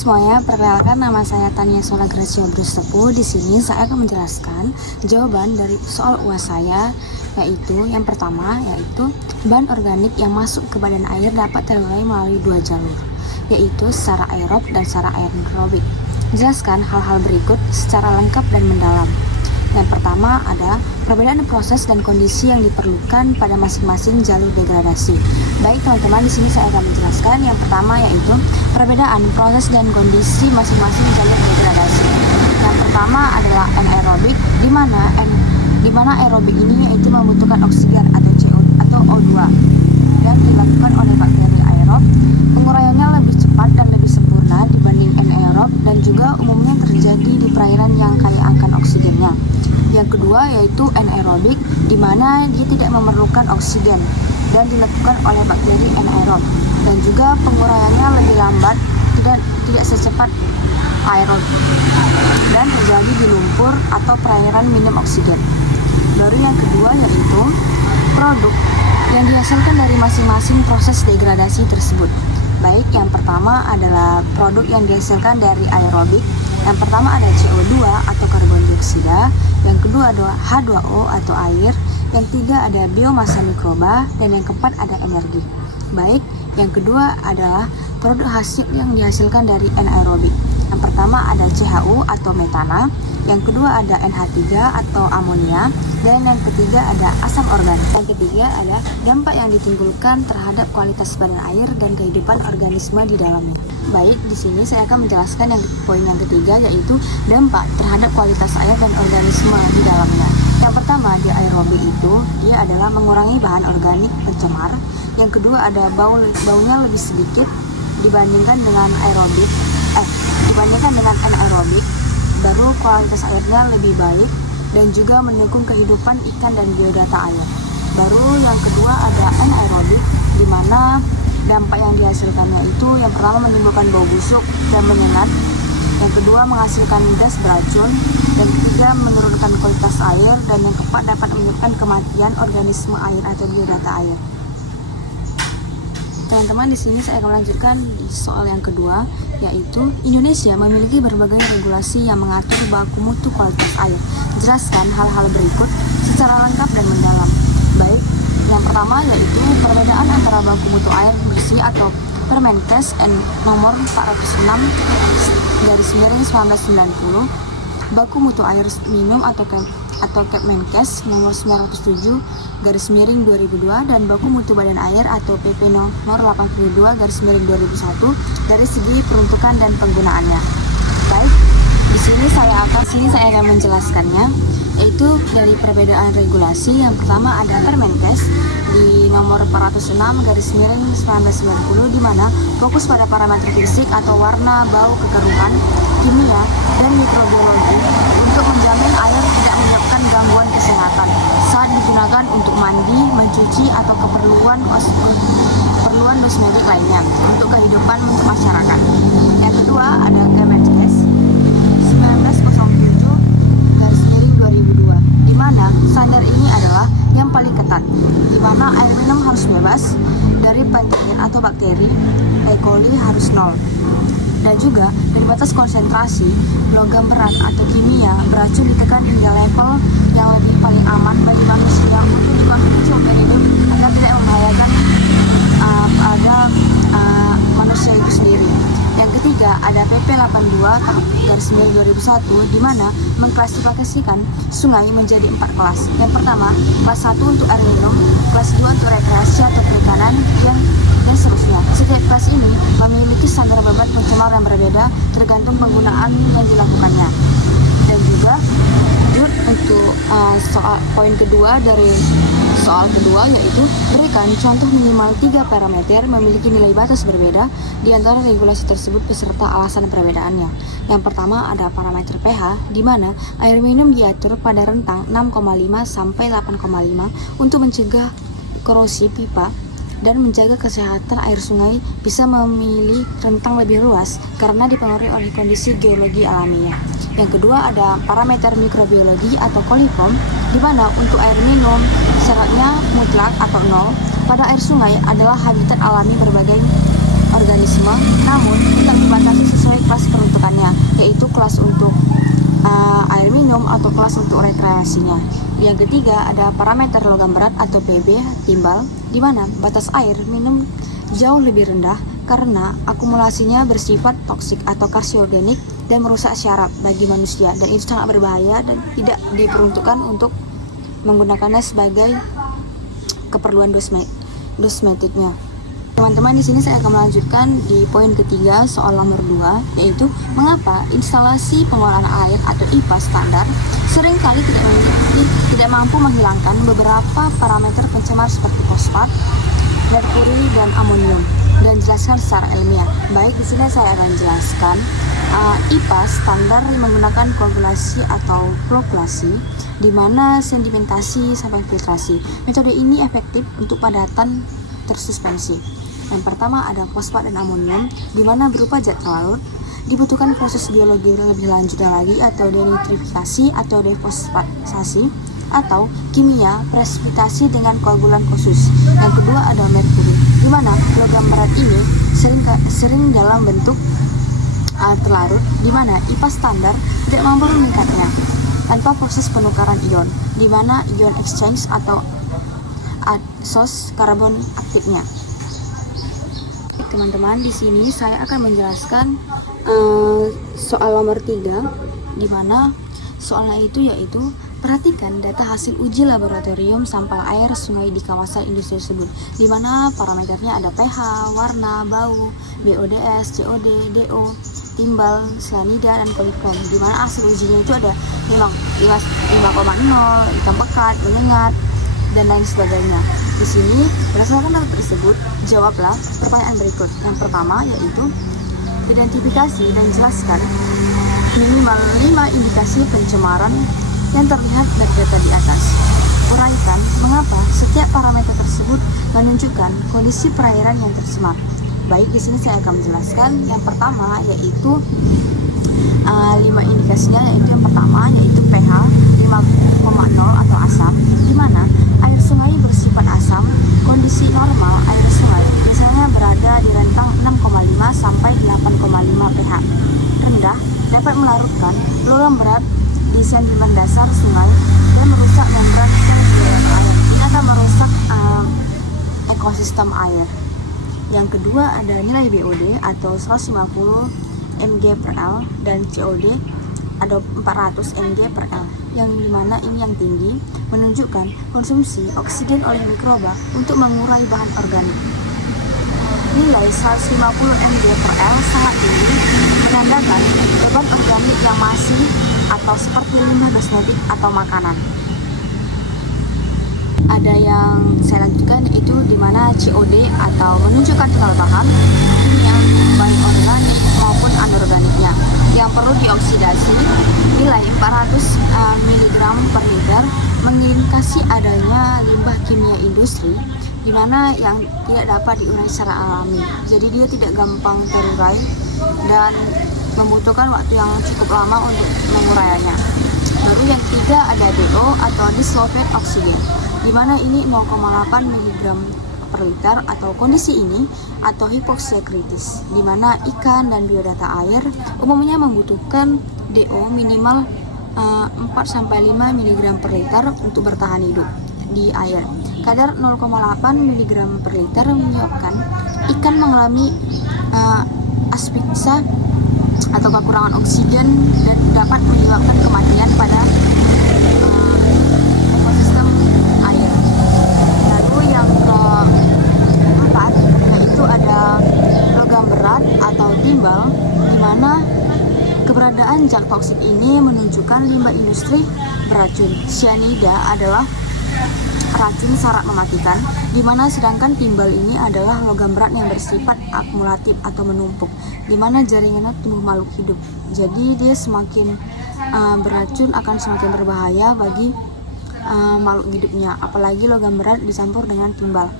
semuanya, perkenalkan nama saya Tania Sola Gracia Brustepu. Di sini saya akan menjelaskan jawaban dari soal UAS saya, yaitu yang pertama yaitu bahan organik yang masuk ke badan air dapat terurai melalui dua jalur, yaitu secara aerob dan secara anaerobik. Jelaskan hal-hal berikut secara lengkap dan mendalam. Yang pertama ada perbedaan proses dan kondisi yang diperlukan pada masing-masing jalur degradasi. Baik teman-teman, di sini saya akan menjelaskan yang pertama yaitu perbedaan proses dan kondisi masing-masing jalur degradasi. Yang pertama adalah anaerobik, di mana aerobik ini yaitu membutuhkan oksigen atau CO atau O2 yang dilakukan oleh bakteri aerob. Penguraiannya lebih cepat dan lebih sempurna dibanding anaerob dan juga umumnya terjadi di perairan yang kaya akan oksigennya. Yang kedua yaitu anaerobik, di mana dia tidak memerlukan oksigen dan dilakukan oleh bakteri anaerob dan juga penguraiannya lebih lambat, tidak secepat aerob dan terjadi di lumpur atau perairan minim oksigen. Baru yang kedua yaitu produk yang dihasilkan dari masing-masing proses degradasi tersebut. Baik, yang pertama adalah produk yang dihasilkan dari aerobik. Yang pertama ada CO2 atau karbon dioksida, yang kedua ada H2O atau air, yang ketiga ada biomasa mikroba, dan yang keempat ada energi. Baik, yang kedua adalah produk hasil yang dihasilkan dari anaerobik. Yang pertama ada CHU atau metana, yang kedua ada NH3 atau amonia, dan yang ketiga ada asam organik. Yang ketiga ada dampak yang ditimbulkan terhadap kualitas badan air dan kehidupan organisme di dalamnya. Baik, di sini saya akan menjelaskan poin yang ketiga yaitu dampak terhadap kualitas air dan organisme di dalamnya. Yang pertama di aerobik itu dia adalah mengurangi bahan organik pencemar. Yang kedua ada baunya lebih sedikit dibandingkan dengan anaerobik. Baru kualitas airnya lebih baik dan juga mendukung kehidupan ikan dan biodata air. Baru yang kedua ada anaerobik, di mana dampak yang dihasilkannya itu yang pertama menimbulkan bau busuk dan menyengat, yang kedua menghasilkan gas beracun, dan ketiga menurunkan kualitas air, dan yang keempat dapat menyebabkan kematian organisme air atau biodata air. Teman-teman, di sini saya akan melanjutkan di soal yang kedua, yaitu Indonesia memiliki berbagai regulasi yang mengatur baku mutu kualitas air. Jelaskan hal-hal berikut secara lengkap dan mendalam. Baik, yang pertama yaitu perbedaan antara baku mutu air bersih atau Permenkes nomor 406/1990, baku mutu air minum atau Kepmenkes nomor 907/2002, dan baku mutu badan air atau PP nomor 82/2001 dari segi peruntukan dan penggunaannya. Baik, di sini saya akan menjelaskannya, yaitu dari perbedaan regulasi. Yang pertama ada Permenkes di nomor 406/1990, di mana fokus pada parameter fisik atau warna, bau, kekeruhan, kimia, dan mikrobiologi untuk menjamin air tidak menyebabkan gangguan kesehatan saat digunakan untuk mandi, mencuci, atau keperluan kosmetik lainnya untuk kehidupan masyarakat. Yang kedua ada Kemenkes 1907/2002, di mana standar ini adalah yang paling ketat, di mana air minum harus bebas dari patogen atau bakteri, E. coli harus 0, dan juga dari batas konsentrasi logam berat atau kimia beracun ditekan hingga level yang lebih paling aman bagi manusia untuk dikonsumsi seumur hidup agar tidak membahayakan manusia itu sendiri. Yang ketiga ada PP 82/2001, di mana mengklasifikasikan sungai menjadi 4 kelas. Yang pertama, kelas 1 untuk air minum, kelas 2 untuk rekreasi atau perikanan, dan seterusnya. Setiap kelas ini memiliki standar beban pencemar yang berbeda tergantung penggunaan yang dilakukannya. Dan juga untuk poin kedua dari soal kedua yaitu berikan contoh minimal 3 parameter memiliki nilai batas berbeda di antara regulasi tersebut beserta alasan perbedaannya. Yang pertama ada parameter pH, di mana air minum diatur pada rentang 6,5 sampai 8,5 untuk mencegah korosi pipa dan menjaga kesehatan air sungai. Bisa memilih rentang lebih luas karena dipengaruhi oleh kondisi geologi alamiah. Yang kedua ada parameter mikrobiologi atau coliform, di mana untuk air minum syaratnya mutlak atau 0. Pada air sungai adalah habitat alami berbagai organisme, namun tetap dibatasi sesuai kelas peruntukannya, yaitu kelas untuk air minum atau kelas untuk rekreasinya. Yang ketiga ada parameter logam berat atau PB timbal, di mana batas air minum jauh lebih rendah karena akumulasinya bersifat toksik atau karsiogenik dan merusak syaraf bagi manusia, dan itu sangat berbahaya dan tidak diperuntukkan untuk menggunakannya sebagai keperluan dosmetiknya. Teman-teman, di sini saya akan melanjutkan di poin ketiga soal nomor 2, yaitu mengapa instalasi pengelolaan air atau IPA standar seringkali tidak mampu menghilangkan beberapa parameter pencemar seperti fosfat, merkuri, dan amonium, dan jelaskan secara ilmiah. Baik, di sini saya akan jelaskan IPA standar menggunakan koagulasi atau flockulasi, di mana sedimentasi sampai filtrasi. Metode ini efektif untuk padatan tersuspensi. Yang pertama ada fosfat dan amonium, di mana berupa zat larut. Dibutuhkan proses biologi lebih lanjut lagi atau denitrifikasi atau defosfatisasi atau kimia presipitasi dengan koagulan khusus. Yang kedua ada merkuri, di mana logam berat ini sering dalam bentuk terlarut, di mana IPA standar tidak mampu meningkatnya tanpa proses penukaran ion, di mana ion exchange atau sos karbon aktifnya. Teman-teman, di sini saya akan menjelaskan soal nomor 3, di mana soalnya yaitu perhatikan data hasil uji laboratorium sampel air sungai di kawasan industri tersebut, di mana parameternya ada pH, warna, bau, BODS, COD, DO, timbal, cyanida, dan koliform, di mana hasil ujinya itu ada 5,0, hitam pekat, menyengat, dan lain sebagainya. Di sini berdasarkan data tersebut, jawablah pertanyaan berikut. Yang pertama yaitu identifikasi dan jelaskan minimal 5 indikasi pencemaran yang terlihat dari data di atas. Uraikan mengapa setiap parameter tersebut menunjukkan kondisi perairan yang tercemar. Baik, di sini saya akan menjelaskan. Yang pertama yaitu 5 indikasinya, yaitu yang pertama yaitu pH 5,0 atau asam, di mana air sungai bersifat asam. Kondisi normal air sungai biasanya berada di rentang 6,5 sampai 8,5 pH. Rendah dapat melarutkan logam berat di sedimen dasar sungai dan merusak membran sel air. Ini akan merusak ekosistem air. Yang kedua ada nilai BOD atau 150 mg per L dan COD ada 400 mg per L, yang dimana ini yang tinggi menunjukkan konsumsi oksigen oleh mikroba untuk mengurai bahan organik. Nilai 150 mg per L sangat tinggi, menandakan beban organik yang masih atau seperti limbah dosmetik atau makanan. Ada yang saya lanjutkan itu dimana COD atau menunjukkan total bahan yang baik organik maupun anorganiknya yang perlu dioksidasi. Nilai 400 mg per liter mengindikasi adanya limbah kimia industri, di mana yang tidak dapat diurai secara alami. Jadi dia tidak gampang terurai dan membutuhkan waktu yang cukup lama untuk menguraiannya. Baru yang ketiga ada DO atau disolved oksigen, di mana ini 0,8 mg per liter, atau kondisi ini atau hipoksia kritis, di mana ikan dan biodata air umumnya membutuhkan DO minimal 4-5 mg per liter untuk bertahan hidup di air. Kadar 0,8 mg per liter menyebabkan ikan mengalami aspiksia atau kekurangan oksigen dan dapat menyebabkan kematian pada ekosistem air. Lalu yang keempat yaitu ada logam berat atau timbal, di mana keberadaan zat toksik ini menunjukkan limbah industri beracun. Cyanida adalah racun syarat mematikan, di mana sedangkan timbal ini adalah logam berat yang bersifat akumulatif atau menumpuk, di mana jaringannya tumbuh makhluk hidup. Jadi dia semakin beracun akan semakin berbahaya bagi makhluk hidupnya, apalagi logam berat dicampur dengan timbal.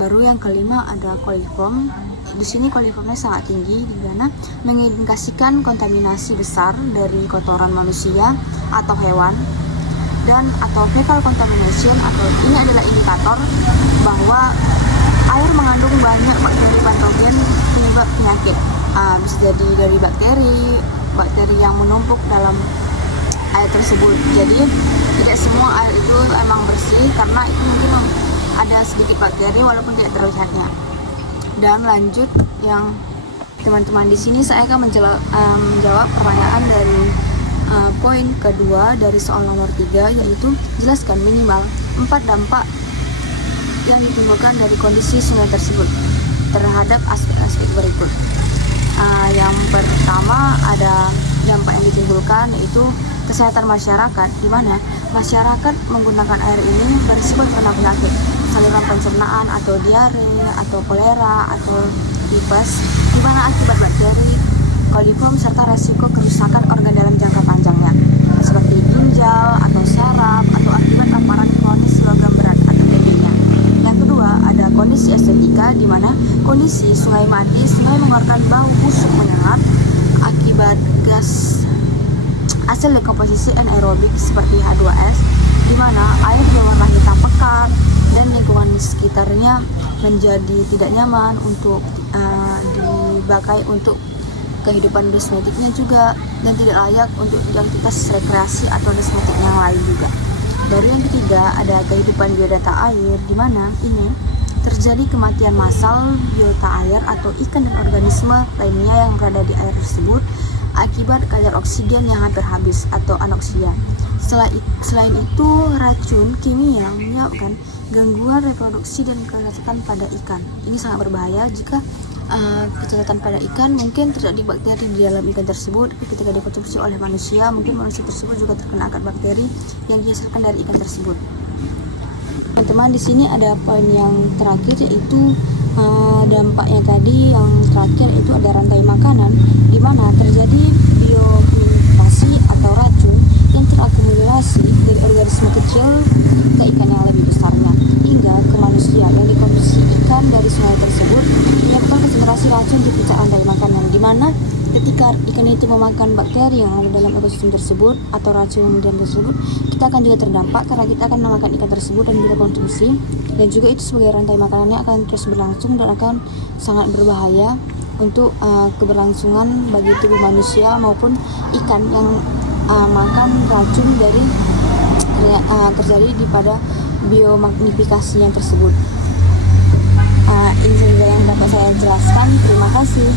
Baru yang kelima ada koliform. Di sini koliformnya sangat tinggi, di mana mengindikasikan kontaminasi besar dari kotoran manusia atau hewan, dan atau fecal contamination, atau ini adalah indikator bahwa air mengandung banyak bakteri patogen penyakit. Bisa jadi dari bakteri yang menumpuk dalam air tersebut. Jadi tidak semua air itu emang bersih, karena itu mungkin ada sedikit bakteri walaupun tidak terlihatnya. Dan lanjut yang teman-teman, di sini saya akan menjawab pertanyaan dari poin kedua dari soal nomor 3, yaitu jelaskan minimal 4 dampak yang ditimbulkan dari kondisi sungai tersebut terhadap aspek-aspek berikut. Yang pertama ada dampak yang ditimbulkan, yaitu kesehatan masyarakat, di mana masyarakat menggunakan air ini berisiko terkena penyakit saluran pencernaan atau diare atau kolera atau tipes, di mana akibat bakteri koliform serta resiko kerusakan organ dalam jangka panjangnya seperti ginjal atau saraf atau akibat paparan kronis logam berat atau TBC. Yang kedua ada kondisi estetika, di mana kondisi sungai mengeluarkan bau busuk menyengat akibat gas hasil dekomposisi anaerobik seperti H2S, di mana air berwarna hitam pekat dan lingkungan sekitarnya menjadi tidak nyaman untuk dipakai untuk kehidupan domestiknya juga, dan tidak layak untuk aktivitas rekreasi atau domestik yang lain juga. Dari yang ketiga ada kehidupan biodata air, di mana ini terjadi kematian massal biota air atau ikan dan organisme lainnya yang berada di air tersebut akibat kadar oksigen yang hampir habis atau anoksia. Selain itu, racun kimia menyebabkan gangguan reproduksi dan kecacatan pada ikan. Ini sangat berbahaya jika kecacatan pada ikan mungkin terjadi bakteri di dalam ikan tersebut. Ketika dikonsumsi oleh manusia, mungkin manusia tersebut juga terkena akan bakteri yang dihasilkan dari ikan tersebut. Teman-teman, di sini ada poin yang terakhir, yaitu dampaknya tadi. Yang terakhir itu ada rantai makanan, di mana terjadi bioakumulasi atau racun yang terakumulasi dari organisme kecil ke ikan yang lebih besarnya hingga ke manusia yang dikonsumsi ikan dari sungai tersebut, menyebabkan konsentrasi racun di pencernaan dari makanan, di mana ketika ikan itu memakan bakteri yang ada dalam ekosistem tersebut atau racun yang tersebut, kita akan juga terdampak karena kita akan memakan ikan tersebut dan kita konsumsi, dan juga itu sebagai rantai makanannya akan terus berlangsung dan akan sangat berbahaya untuk keberlangsungan bagi tubuh manusia maupun ikan yang makan racun dari terjadi pada biomagnifikasi yang tersebut. Ini saja yang dapat saya jelaskan. Terima kasih.